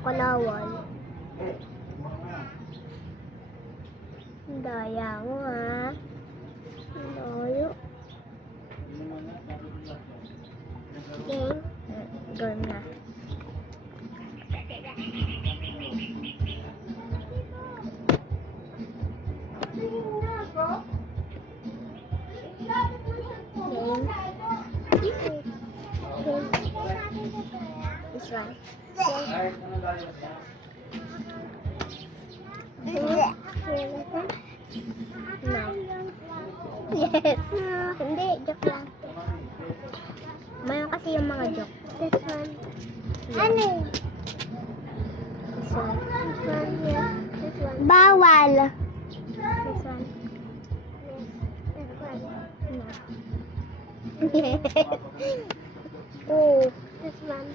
Kalawal. Daya mo ha. Layo. Okay. Gawin na. This one. No. Yes. Hindi, joke lang. Mayroon kasi yung mga joke. This one. Ano? This one. This one. Yes. This one. Bawal. This one. Yes. This one. No. Yes. Oh, this one.